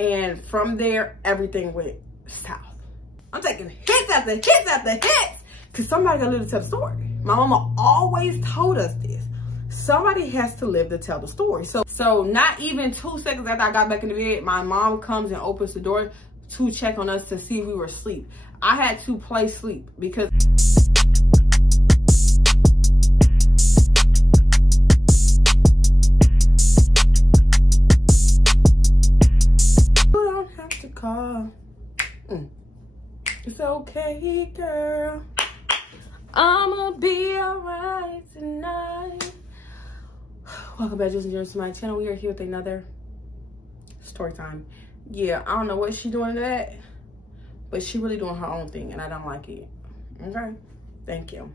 And from there, everything went south. I'm taking hits after hits after hits because somebody got to live to tell the story. My mama always told us this. Somebody has to live to tell the story. So not even 2 seconds after I got back in the bed, my mom comes and opens the door to check on us to see if we were asleep. I had to play sleep because you don't have to call. It's okay, girl. I'ma be alright tonight. Welcome back, Jews and Jems, to my channel. We are here with another story time. Yeah, I don't know what she's doing to that, but she really doing her own thing, and I don't like it. Okay, thank you.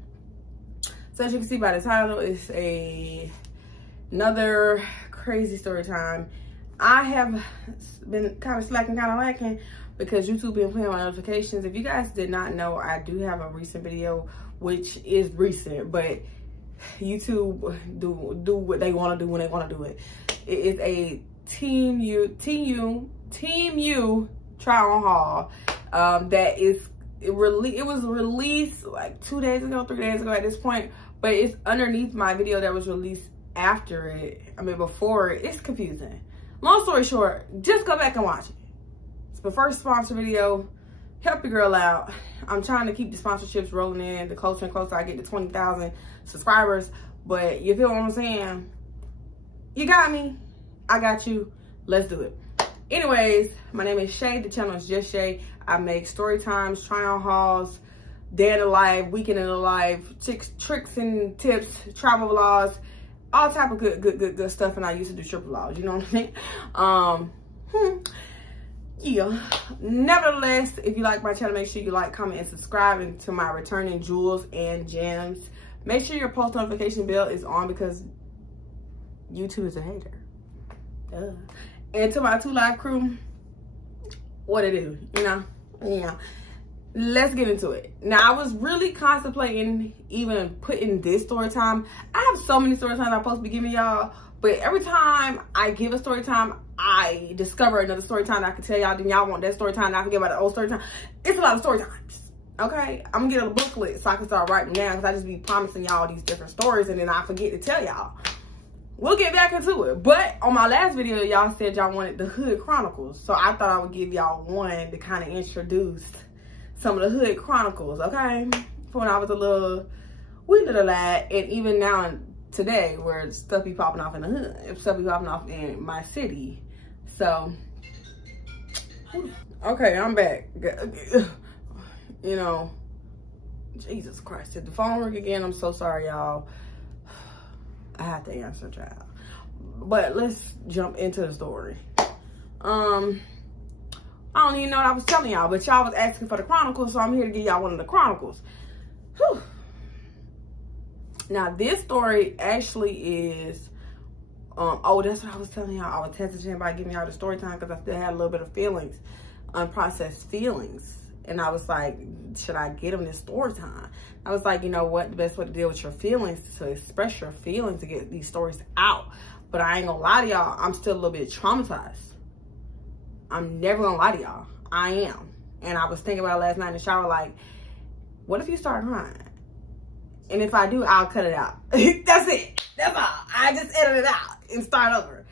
So as you can see by the title, it's another crazy story time. I have been kind of slacking, kind of lacking, because YouTube been playing my notifications. If you guys did not know, I do have a recent video, which is recent, but YouTube do what they want to do when they want to do it. It is a Team U try on haul that is it was released like 2 days ago, 3 days ago at this point, but it's underneath my video that was released after it. I mean before it. It's confusing. Long story short, just go back and watch it. It's my first sponsor video. Help your girl out. I'm trying to keep the sponsorships rolling in. The closer and closer I get to 20,000 subscribers. But you feel what I'm saying? You got me. I got you. Let's do it. Anyways, my name is Shaye. The channel is just Shaye. I make story times, try on hauls, day in the life, weekend in the life, tricks and tips, travel vlogs, all type of good stuff. And I used to do triple vlogs. You know what I'm saying? Yeah. Nevertheless, if you like my channel, make sure you like, comment, and subscribe. And to my returning Jewels and Gems, make sure your post notification bell is on because YouTube is a hater. And to my 2 Live crew, what it is, you know? Yeah. Let's get into it. Now, I was really contemplating even putting this story time. I have so many story times I'm supposed to be giving y'all, but every time I give a story time, I discover another story time that I can tell y'all. Then y'all want that story time, and I forget about the old story time. It's a lot of story times. Okay, I'm gonna get a booklet so I can start writing down, because I just be promising y'all these different stories and then I forget to tell y'all. We'll get back into it. But on my last video, y'all said y'all wanted the Hood Chronicles, so I thought I would give y'all one to kind of introduce some of the Hood Chronicles, okay? For when I was a wee little lad, and even now today, where stuff be popping off in the hood, stuff be popping off in my city. So, okay, I'm back. You know, Jesus Christ, did the phone ring again? I'm so sorry, y'all. I have to answer, child. But let's jump into the story. I don't even know what I was telling y'all, but y'all was asking for the Chronicles, so I'm here to give y'all one of the Chronicles. Whew. Now, this story actually is, oh, that's what I was telling y'all. I was hesitant about giving y'all the story time because I still had a little bit of feelings, unprocessed feelings. And I was like, should I get them this story time? I was like, you know what? The best way to deal with your feelings is to express your feelings, to get these stories out. But I ain't gonna lie to y'all, I'm still a little bit traumatized. I'm never gonna lie to y'all. I am. And I was thinking about it last night in the shower, like, what if you start crying? And if I do, I'll cut it out. That's it. That's all. I just edit it out and start over.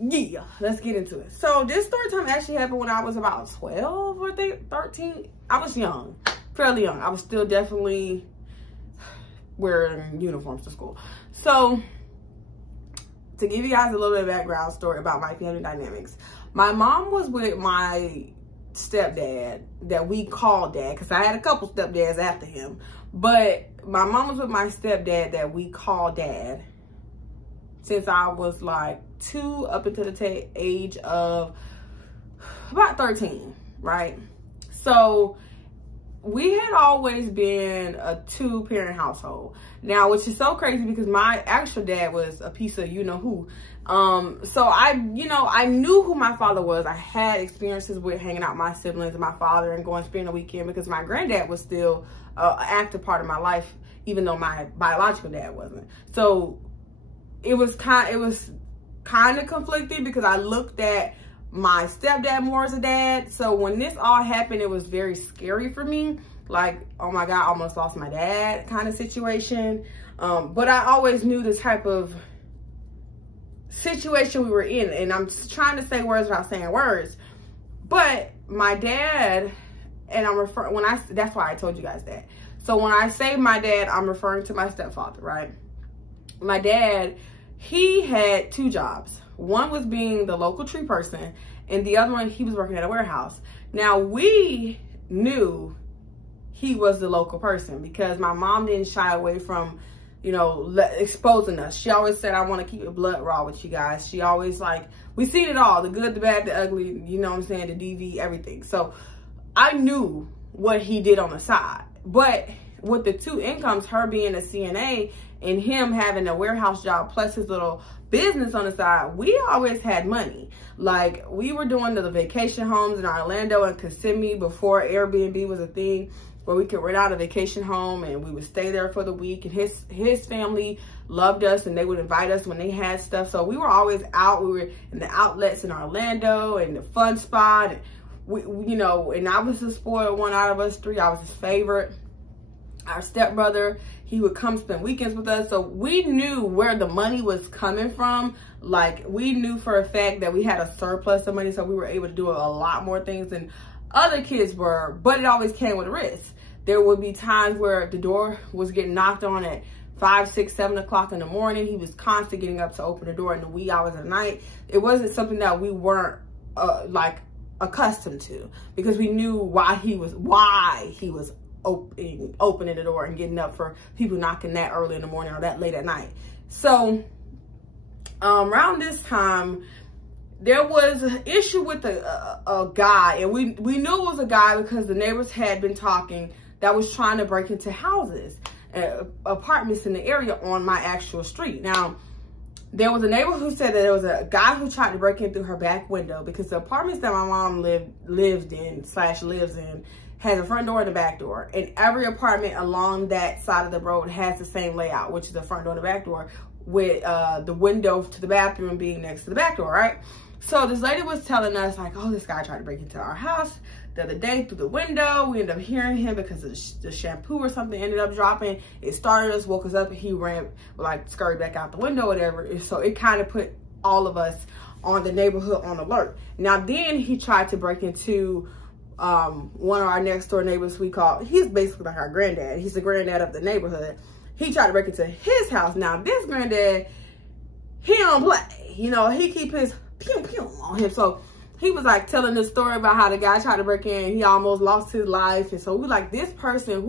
Yeah, let's get into it. So this story time actually happened when I was about 12 or 13. I was young, fairly young. I was still definitely wearing uniforms to school. So to give you guys a little bit of background story about my family dynamics, my mom was with my stepdad that we called dad, because I had a couple stepdads after him, but my mom was with my stepdad that we called dad since I was like 2 up until the age of about 13, right? So we had always been a 2-parent household. Now, which is so crazy because my actual dad was a piece of you-know-who. So I knew who my father was. I had experiences with hanging out with my siblings and my father and going to spend the weekend because my granddad was still an active part of my life, even though my biological dad wasn't. So it was kind of conflicting because I looked at my stepdad more as a dad. So when this all happened, it was very scary for me. Like, oh my God, I almost lost my dad kind of situation. But I always knew the type of situation we were in. And I'm trying to say words without saying words. But my dad, and I'm referring, that's why I told you guys that. So when I say my dad, I'm referring to my stepfather, right? My dad, he had 2 jobs. One was being the local tree person, and the other one, he was working at a warehouse. Now, we knew he was the local person because my mom didn't shy away from, you know, exposing us. She always said, I want to keep your blood raw with you guys. She always like, we seen it all, the good, the bad, the ugly, you know what I'm saying, the DV, everything. So I knew what he did on the side. But with the 2 incomes, her being a CNA and him having a warehouse job plus his little business on the side, we always had money. Like, we were doing the vacation homes in Orlando and Kissimmee before Airbnb was a thing, where we could rent out a vacation home and we would stay there for the week. And his family loved us and they would invite us when they had stuff. So we were always out. We were in the outlets in Orlando and the fun spot. And we, you know, and I was the spoiled one out of us 3. I was his favorite. Our stepbrother, he would come spend weekends with us. So we knew where the money was coming from. Like, we knew for a fact that we had a surplus of money. So we were able to do a lot more things than other kids were. But it always came with a risk. There would be times where the door was getting knocked on at 5, 6, 7 o'clock in the morning. He was constantly getting up to open the door in the wee hours of the night. It wasn't something that we weren't like accustomed to, because we knew why he was opening the door and getting up for people knocking that early in the morning or that late at night. So around this time, there was an issue with a guy, and we knew it was a guy because the neighbors had been talking, that was trying to break into houses, apartments in the area on my actual street. Now, there was a neighbor who said that there was a guy who tried to break in through her back window, because the apartments that my mom lives in has a front door and a back door. And every apartment along that side of the road has the same layout, which is the front door and the back door, with the window to the bathroom being next to the back door, right? So this lady was telling us, like, oh, this guy tried to break into our house the other day through the window. We ended up hearing him because the shampoo or something ended up dropping. It started us, woke us up, and he ran, like, scurried back out the window, whatever. So it kind of put all of us on the neighborhood on alert. Now, then he tried to break into one of our next door neighbors. He's basically like our granddad. He's the granddad of the neighborhood. He tried to break into his house. Now, this granddad, he don't play. You know, he keep his pew pew on him. So he was like telling this story about how the guy tried to break in. He almost lost his life. And so we like, this person,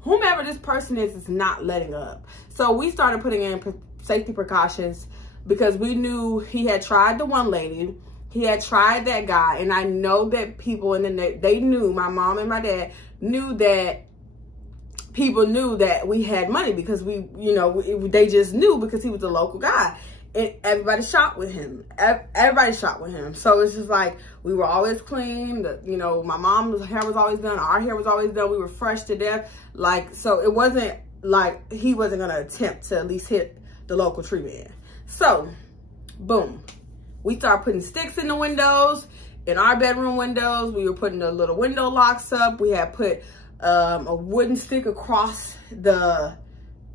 whomever this person is not letting up. So we started putting in safety precautions, because we knew he had tried the one lady. He had tried that guy. And I know that people they knew, my mom and my dad knew that people knew that we had money, because they just knew, because he was a local guy. And everybody shot with him. Everybody shot with him. So it's just like, we were always clean. My mom's hair was always done. Our hair was always done. We were fresh to death. Like, so it wasn't like he wasn't going to attempt to at least hit the local tree man. So, boom. We started putting sticks in the windows, in our bedroom windows. We were putting the little window locks up. We had put a wooden stick across the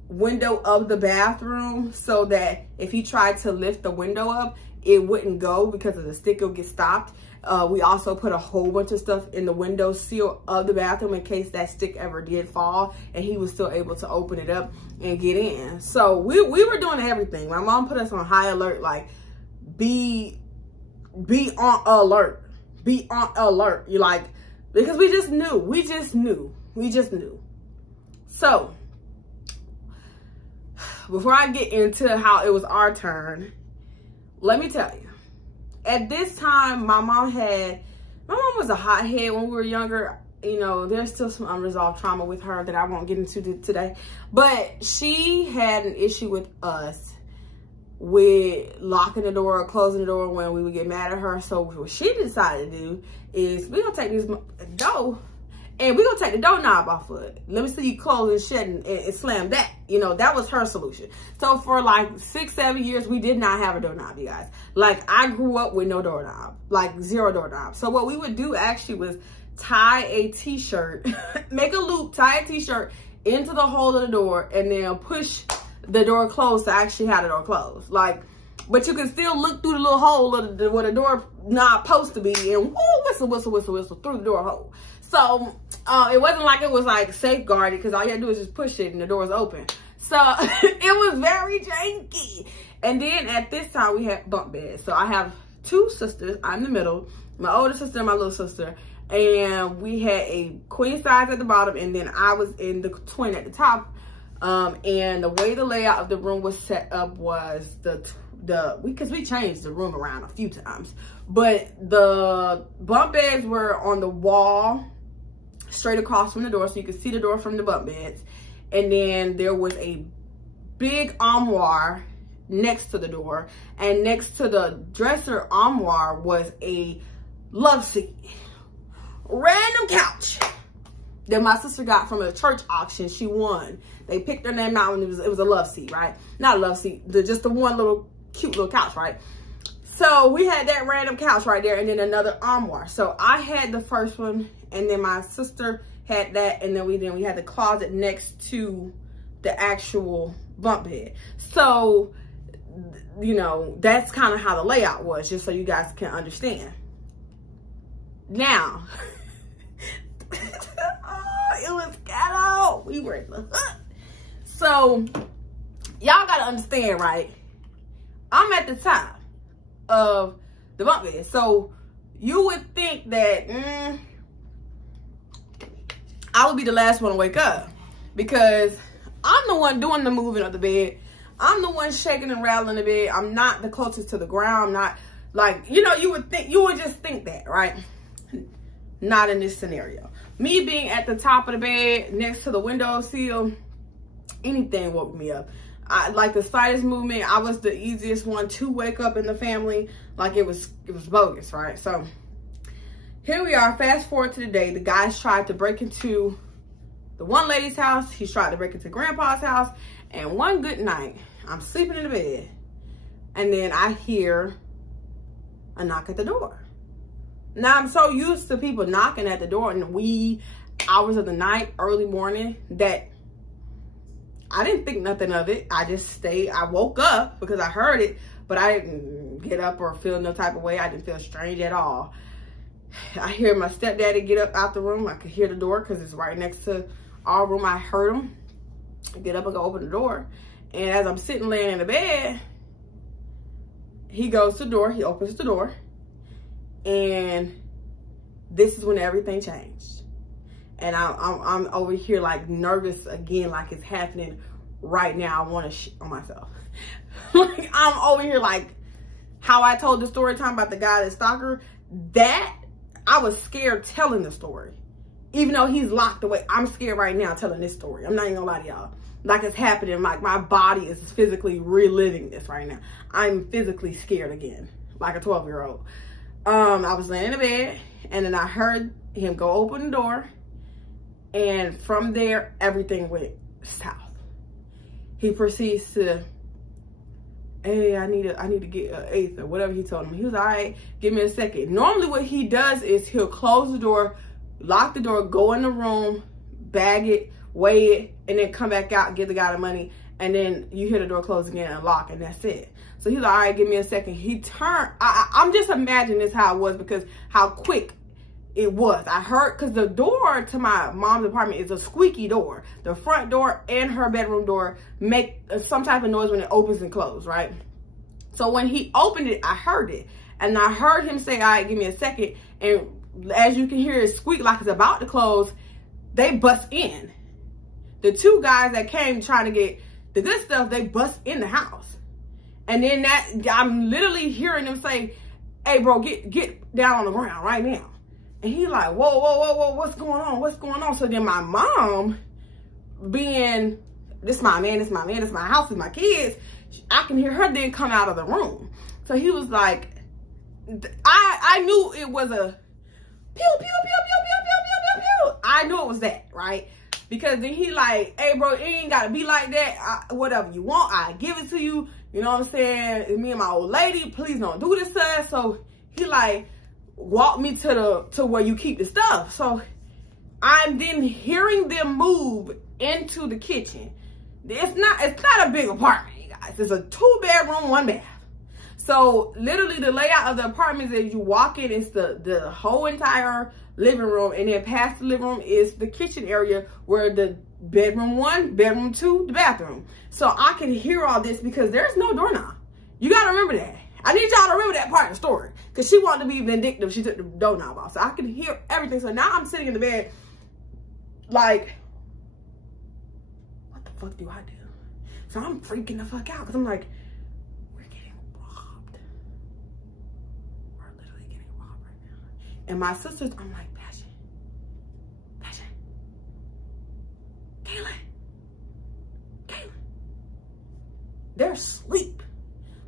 window of the bathroom, so that if he tried to lift the window up, it wouldn't go, because of the stick, it'll get stopped. We also put a whole bunch of stuff in the window sill of the bathroom in case that stick ever did fall and he was still able to open it up and get in. So we were doing everything. My mom put us on high alert, like, be on alert. Be on alert. You like, because we just knew. So before I get into how it was our turn, let me tell you, at this time, my mom was a hothead when we were younger. There's still some unresolved trauma with her that I won't get into today, but she had an issue with us with locking the door or closing the door when we would get mad at her. So what she decided to do is, we're gonna take this dough and we're gonna take the doorknob off of it. Let me see you close and shut and slam that. You know, that was her solution. So for like 6-7 years, we did not have a doorknob, you guys. Like, I grew up with no doorknob, like 0 doorknob. So what we would do actually was tie a t-shirt, make a loop, tie a t-shirt into the hole of the door, and then push the door closed to actually have the door closed. Like, but you can still look through the little hole of where the door knob supposed to be, and whoo, whistle, whistle, whistle, whistle through the door hole. So it wasn't like it was like safeguarded, because all you had to do is just push it and the door's open. So it was very janky. And then at this time we had bunk beds. So I have 2 sisters. I'm the middle, my older sister and my little sister. And we had a queen size at the bottom, and then I was in the twin at the top. And the way the layout of the room was set up was because we changed the room around a few times, but the bunk beds were on the wall straight across from the door, so you could see the door from the bunk beds. And then there was a big armoire next to the door, and next to the dresser armoire was a love seat, random couch that my sister got from a church auction. She won. They picked her name out, and it was a love seat, right? Not a love seat, just the one little cute little couch, right? So we had that random couch right there, and then another armoire. So I had the first one, and then my sister had that, and then we had the closet next to the actual bunk bed. So, you know, that's kind of how the layout was, just so you guys can understand. Now, it was ghetto. We were in the hood. So, y'all gotta understand, right? I'm at the top of the bunk bed. So, you would think that I would be the last one to wake up, because I'm the one doing the moving of the bed. I'm the one shaking and rattling the bed. I'm not the closest to the ground. I'm not, like, you know, you would just think that, right? Not in this scenario. Me being at the top of the bed next to the windowsill, anything woke me up. Like the slightest movement, I was the easiest one to wake up in the family. Like it was bogus, right? So here we are, fast forward to the day. The guys tried to break into the one lady's house. He's tried to break into grandpa's house. And one good night, I'm sleeping in the bed, and then I hear a knock at the door. Now, I'm so used to people knocking at the door in the wee hours of the night, early morning, that I didn't think nothing of it. I just stayed. I woke up because I heard it, but I didn't get up or feel no type of way. I didn't feel strange at all. I hear my stepdaddy get up out the room. I could hear the door because it's right next to our room. I heard him get up and go open the door. And as I'm sitting laying in the bed, he goes to the door. He opens the door. And this is when everything changed. And I'm over here like nervous again, like it's happening right now. I want to shit on myself. Like I'm over here like how I told the story time about the guy that stalked her. That I was scared telling the story. Even though he's locked away, I'm scared right now telling this story. I'm not even gonna lie to y'all. Like it's happening, like my body is physically reliving this right now. I'm physically scared again, like a 12-year-old. I was laying in the bed, and then I heard him go open the door, and from there, everything went south. He proceeds to, hey, I need to get an eighth or whatever he told him. He was, all right, give me a second. Normally what he does is he'll close the door, lock the door, go in the room, bag it, weigh it, and then come back out and give the guy the money, and then you hear the door close again and lock, and that's it. So he's like, all right, give me a second. He turned, I'm just imagining this how it was, because how quick it was. I heard, because the door to my mom's apartment is a squeaky door. The front door and her bedroom door make some type of noise when it opens and closes, right? So when he opened it, I heard it. And I heard him say, all right, give me a second. And as you can hear it squeak like it's about to close, they bust in. The 2 guys that came trying to get the good stuff, they bust in the house. And then I'm literally hearing them say, hey, bro, get down on the ground right now. And he's like, whoa, whoa, whoa, whoa, what's going on? What's going on? So then my mom, being, this my man, this my man, this my house, this my kids, I can hear her then come out of the room. So he was like, I knew it was a pew, pew, pew, pew, pew, pew, pew, pew, pew. I knew it was that, right? Because then he like, hey, bro, it ain't got to be like that. Whatever you want, I give it to you. You know what I'm saying? It's me and my old lady. Please don't do this to us. So he like walked me to where you keep the stuff. So I'm then hearing them move into the kitchen. It's not a big apartment, you guys. It's a 2-bedroom, 1 bath. So literally the layout of the apartment is, as you walk in, it's the whole entire living room, and then past the living room is the kitchen area where the bedroom 1, bedroom 2, the bathroom. So I can hear all this because there's no doorknob. You gotta remember that. I need y'all to remember that part of the story, because she wanted to be vindictive. She took the doorknob off. So I can hear everything. So now I'm sitting in the bed like, what the fuck do I do? So I'm freaking the fuck out, because I'm like, we're getting robbed. We're literally getting robbed right now. And my sisters, I'm like, Passion, Caitlin. They're asleep.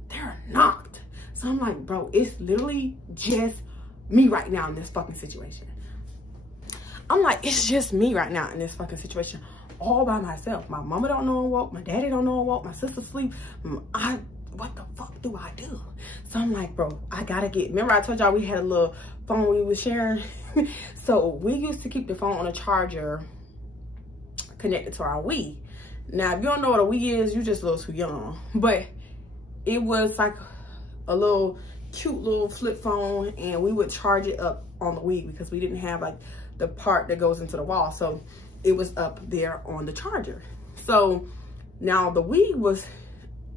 They're knocked. So I'm like, bro, it's literally just me right now in this fucking situation. I'm like, it's just me right now in this fucking situation, all by myself. My mama don't know I'm woke. My daddy don't know I'm woke. My sister sleep. What the fuck do I do? So I'm like, bro, I gotta remember I told y'all we had a little phone we was sharing? So we used to keep the phone on a charger connected to our Wii. Now, if you don't know what a Wii is, you just a little too young. But it was like a little cute little flip phone, and we would charge it up on the Wii because we didn't have like the part that goes into the wall. So it was up there on the charger. So now the Wii was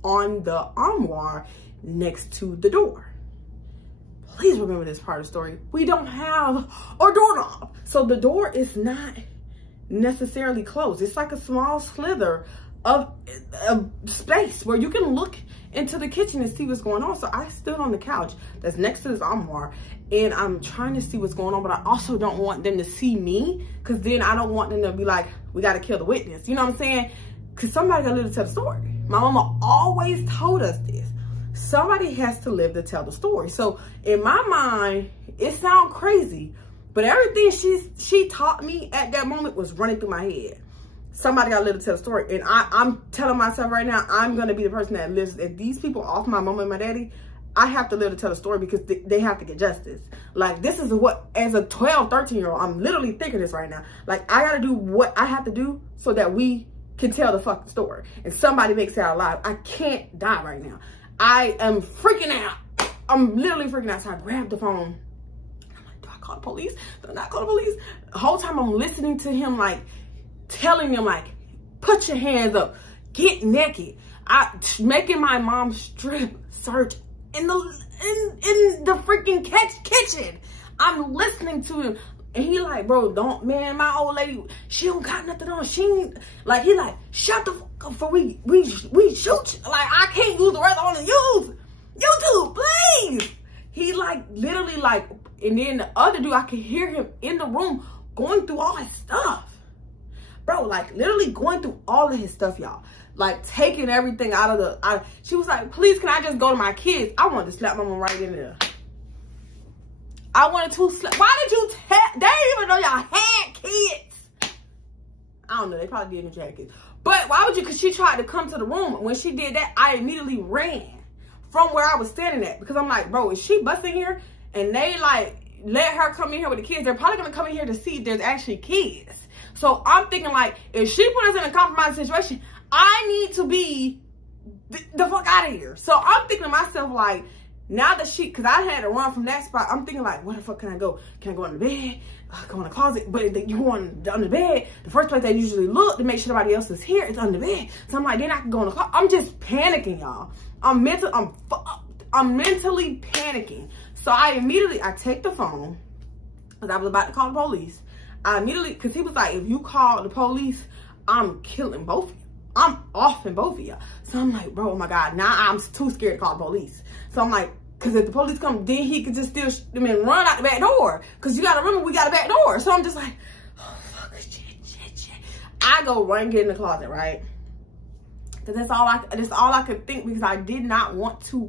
on the armoire next to the door. Please remember this part of the story. We don't have a doorknob. So the door is not necessarily closed. It's like a small slither of space where you can look into the kitchen and see what's going on. So I stood on the couch that's next to this armoire, and I'm trying to see what's going on, but I also don't want them to see me, because then I don't want them to be like, we got to kill the witness. You know what I'm saying? Because somebody got to live to tell the story. My mama always told us this. Somebody has to live to tell the story. So in my mind, it sounds crazy, but everything she taught me at that moment was running through my head. Somebody got to live to tell the story. And I'm telling myself right now, I'm going to be the person that lives. If these people off my mama and my daddy, I have to live to tell the story, because they have to get justice. Like, this is what, as a 12, 13-year-old, I'm literally thinking this right now. Like, I got to do what I have to do so that we can tell the fucking story. And somebody makes it out alive. I can't die right now. I am freaking out. I'm literally freaking out. So I grabbed the phone. I'm like, do I call the police? Do I not call the police? The whole time I'm listening to him, like, telling them, like, put your hands up, get naked. Making my mom strip search in the freaking kitchen. I'm listening to him, and he like, bro, don't, man, my old lady, she don't got nothing on. She ain't, like, he like, shut the fuck up before we shoot. Like, I can't use the rest on the YouTube, please. He like, literally like, and then the other dude, I could hear him in the room going through all his stuff. Bro, like, literally going through all of his stuff, y'all. Like, taking everything out of the... she was like, please, can I just go to my kids? I wanted to slap my mom right in there. I wanted to slap... Why did you tell... They didn't even know y'all had kids. I don't know. They probably didn't have kids. But why would you... Because she tried to come to the room. When she did that, I immediately ran from where I was standing at. Because I'm like, bro, is she busting here? And they, like, let her come in here with the kids. They're probably going to come in here to see if there's actually kids. So I'm thinking, like, if she put us in a compromised situation, I need to be the fuck out of here. So I'm thinking to myself, like, now that because I had to run from that spot, I'm thinking, like, where the fuck can I go? Can I go under the bed? Go in the closet? But you go under the bed. The first place they usually look to make sure nobody else is here is under the bed. So I'm like, then I can go in the closet. I'm just panicking, y'all. I'm mentally panicking. So I take the phone, because I was about to call the police. I immediately, because he was like, if you call the police, I'm killing both of you. I'm offing both of you. So I'm like, bro, oh my God. Now I'm too scared to call the police. So I'm like, because if the police come, then he could just still run out the back door. Because you got to remember, we got a back door. So I'm just like, oh, fuck, shit. I go run and get in the closet, right? Because that's all I could think, because I did not want to,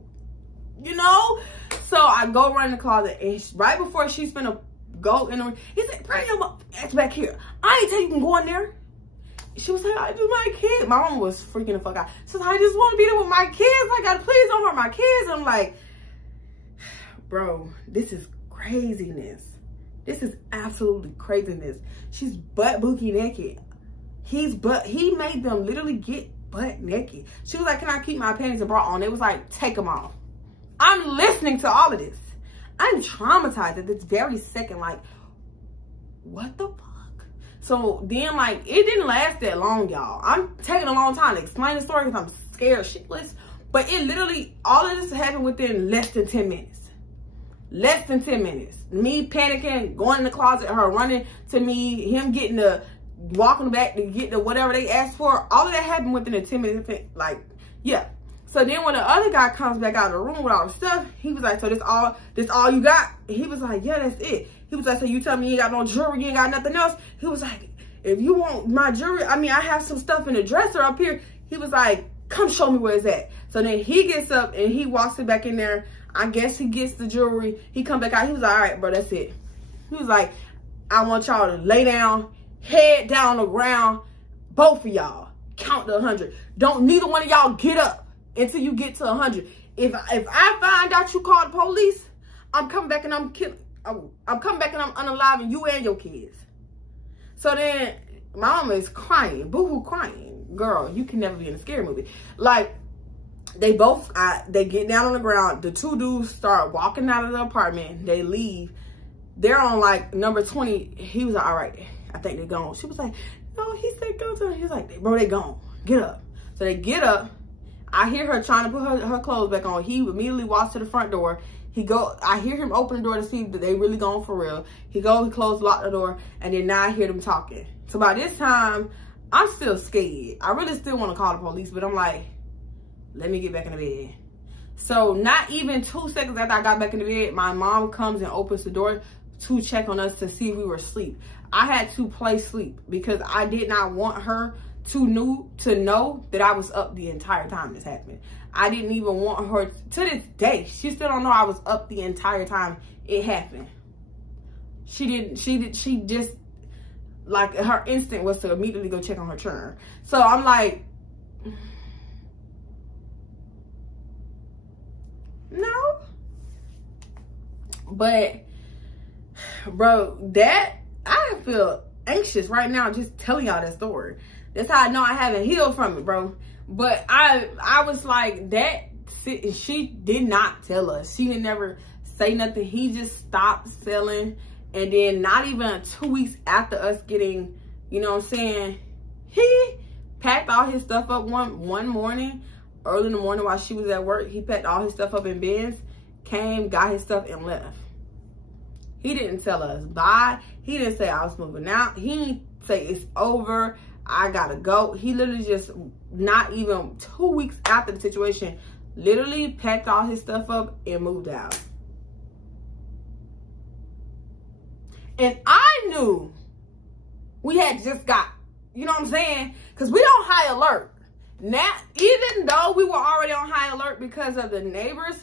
you know? So I go run in the closet, and right before she's finna go in the room. He said, bring your ass back here. I ain't tell you can go in there. She was like, I do my kids. My mom was freaking the fuck out. She was like, I just want to be there with my kids. I gotta please don't hurt my kids. I'm like, bro, this is craziness. This is absolutely craziness. She's butt bookie naked. He made them literally get butt naked. She was like, can I keep my panties and bra on? It was like, take them off. I'm listening to all of this. I'm traumatized at this very second. Like, what the fuck? So then, like, it didn't last that long, y'all. I'm taking a long time to explain the story because I'm scared shitless. But it literally, all of this happened within less than 10 minutes. Less than 10 minutes. Me panicking, going in the closet, her running to me, him getting the, walking back to get the whatever they asked for. All of that happened within a 10 minutes. Like, yeah. So then when the other guy comes back out of the room with all the stuff, he was like, so this all you got? He was like, yeah, that's it. He was like, so you tell me you ain't got no jewelry, you ain't got nothing else? He was like, if you want my jewelry, I mean, I have some stuff in the dresser up here. He was like, come show me where it's at. So then he gets up and he walks it back in there. I guess he gets the jewelry. He come back out. He was like, all right, bro, that's it. He was like, I want y'all to lay down, head down on the ground, both of y'all. Count to 100. Don't neither one of y'all get up until you get to 100. If I find out you called the police, I'm coming back and I'm coming back and I'm unaliving you and your kids. So then my mama is crying, boo-hoo crying. Girl, you can never be in a scary movie. Like, they both, they get down on the ground. The two dudes start walking out of the apartment. They leave. They're on like number 20. He was like, all right, I think they're gone. She was like, no, he said go to him. He was like, bro, they gone. Get up. So they get up. I hear her trying to put her clothes back on. He immediately walks to the front door. I hear him open the door to see that they really gone for real. He closed, lock the door, and then now I hear them talking. So by this time, I'm still scared. I really still want to call the police, but I'm like, let me get back in the bed. So not even 2 seconds after I got back in the bed, my mom comes and opens the door to check on us to see if we were asleep. I had to play sleep because I did not want her to know that I was up the entire time this happened. I didn't even want her, to this day, she still don't know I was up the entire time it happened. She just, like, her instinct was to immediately go check on her children. So I'm like, no. But, bro, I feel anxious right now just telling y'all that story. That's how I know I haven't healed from it, bro. But I was like, she did not tell us. She didn't never say nothing. He just stopped selling. And then not even 2 weeks after us getting, you know what I'm saying, he packed all his stuff up one morning, early in the morning while she was at work. He packed all his stuff up in beds, came, got his stuff, and left. He didn't tell us bye. He didn't say I was moving out. He didn't say it's over, I gotta go. He literally just, not even 2 weeks after the situation, literally packed all his stuff up and moved out. And I knew we had just got, you know what I'm saying? Because we on high alert. Now, even though we were already on high alert because of the neighbors,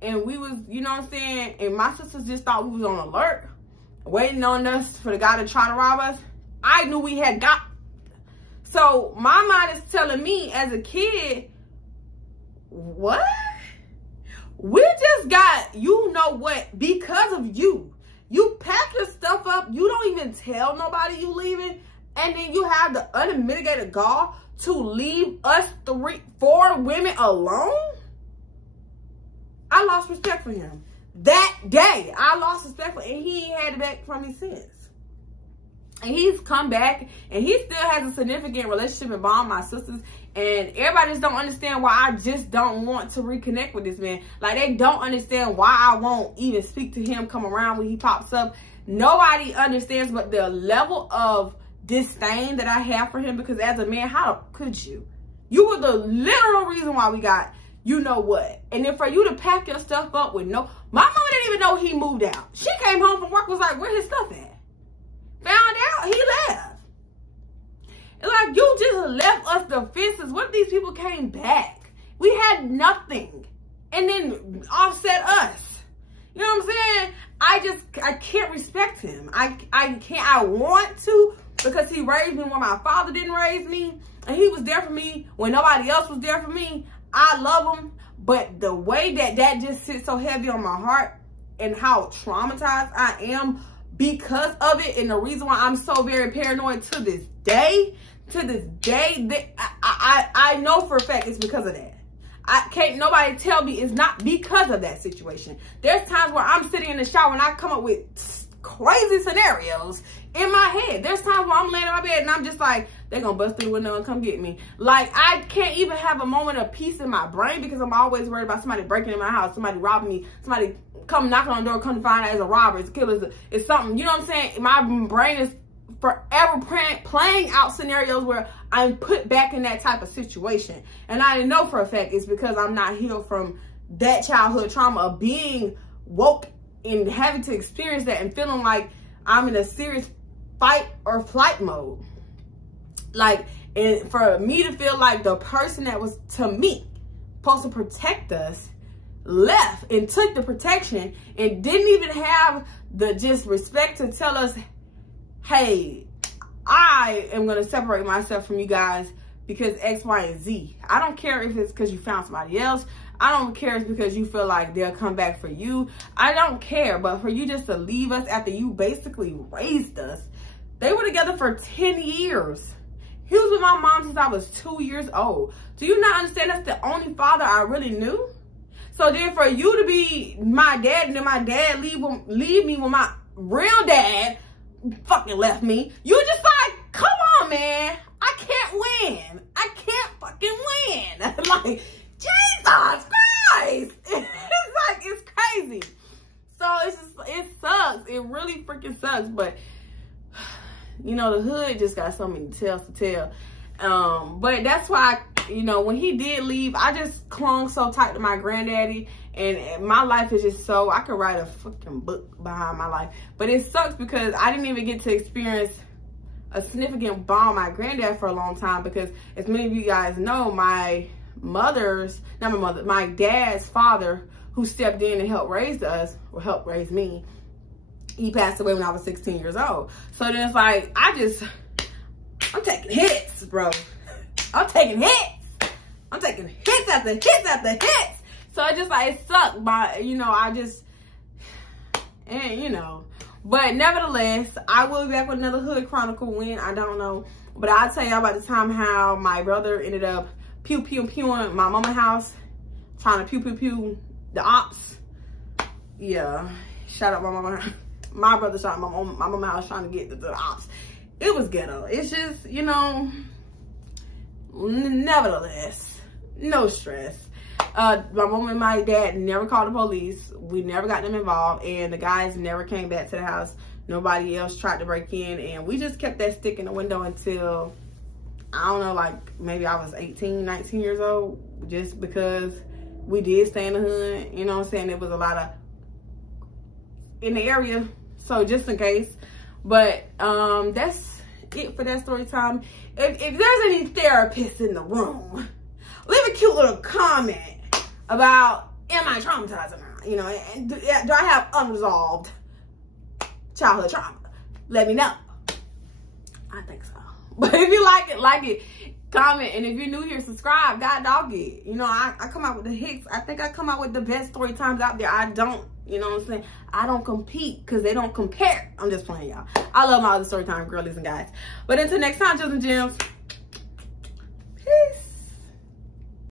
and we was, you know what I'm saying, and my sisters just thought we was on alert, waiting on us for the guy to try to rob us, I knew we had got. So my mind is telling me as a kid, what? We just got, you know what, because of you. You pack your stuff up, you don't even tell nobody you leaving, and then you have the unmitigated gall to leave us 4 women alone? I lost respect for him. That day, I lost respect for him, and he ain't had it back from me since. And he's come back, and he still has a significant relationship and bond with my sisters. And everybody just don't understand why I just don't want to reconnect with this man. Like, they don't understand why I won't even speak to him, come around when he pops up. Nobody understands but the level of disdain that I have for him, because as a man, how could you? You were the literal reason why we got, you know what. And then for you to pack your stuff up with no, my mama didn't even know he moved out. She came home from work, was like, where his stuff at? Found out, he left. It's like, you just left us defenseless. What if these people came back? We had nothing. And then offset us. You know what I'm saying? I can't respect him. I want to, because he raised me when my father didn't raise me, and he was there for me when nobody else was there for me. I love him, but the way that just sits so heavy on my heart, and how traumatized I am because of it, and the reason why I'm so very paranoid to this day, I know for a fact it's because of that. I can't nobody tell me it's not because of that situation. There's times where I'm sitting in the shower and I come up with crazy scenarios in my head. There's times where I'm laying in my bed and I'm just like, they're gonna bust through the window and come get me. Like, I can't even have a moment of peace in my brain because I'm always worried about somebody breaking in my house, somebody robbing me, somebody come knocking on the door, come to find out it's a robber, it's a killer, it's something. You know what I'm saying? My brain is forever playing out scenarios where I'm put back in that type of situation. And I know for a fact it's because I'm not healed from that childhood trauma of being woke and having to experience that and feeling like I'm in a serious fight or flight mode. Like, and for me to feel like the person that was, to me, supposed to protect us left and took the protection and didn't even have the just respect to tell us, hey, I am going to separate myself from you guys because X, Y, and Z. I don't care if it's because you found somebody else. I don't care if it's because you feel like they'll come back for you. I don't care. But for you just to leave us after you basically raised us. They were together for 10 years. He was with my mom since I was 2 years old. Do you not understand that's the only father I really knew? So then for you to be my dad and then my dad leave me when my real dad fucking left me, you just like, come on, man. I can't win. I can't fucking win. Like, Jesus Christ. It's like, it's crazy. So it's just, it sucks. It really freaking sucks. But, you know, the hood just got so many tales to tell. But that's why, you know, when he did leave, I just clung so tight to my granddaddy. And my life is just so, I could write a fucking book behind my life. But it sucks because I didn't even get to experience a significant bond with my granddad for a long time. Because as many of you guys know, my dad's father, who stepped in and helped raise us, or helped raise me, he passed away when I was 16 years old. So then it's like, I'm taking hits, bro. I'm taking hits. I'm taking hits after hits after hits. So it just like, it sucked. But, you know, and you know. But nevertheless, I will be back with another Hood Chronicle when, I don't know. But I'll tell y'all about the time how my brother ended up pewing my mama's house. Trying to pew the ops. Yeah. Shout out my mama. My brother shot my mama's house trying to get the ops. It was ghetto. It's just, you know, nevertheless, no stress. My mom and my dad never called the police. We never got them involved, and the guys never came back to the house. Nobody else tried to break in, and we just kept that stick in the window until, I don't know, like maybe I was 18, 19 years old, just because we did stay in the hood. You know what I'm saying? There was a lot of in the area, so just in case. But that's it for that story time. If there's any therapists in the room, leave a cute little comment about, am I traumatized or not? You know, and do I have unresolved childhood trauma? Let me know. I think so. But if you like it, comment. And if you're new here, subscribe. God dog it. You know, I come out with the hits. I think I come out with the best story times out there. I don't, you know what I'm saying? I don't compete because they don't compare. I'm just playing, y'all. I love my other story time girlies and guys. But until next time, Jews and Jems.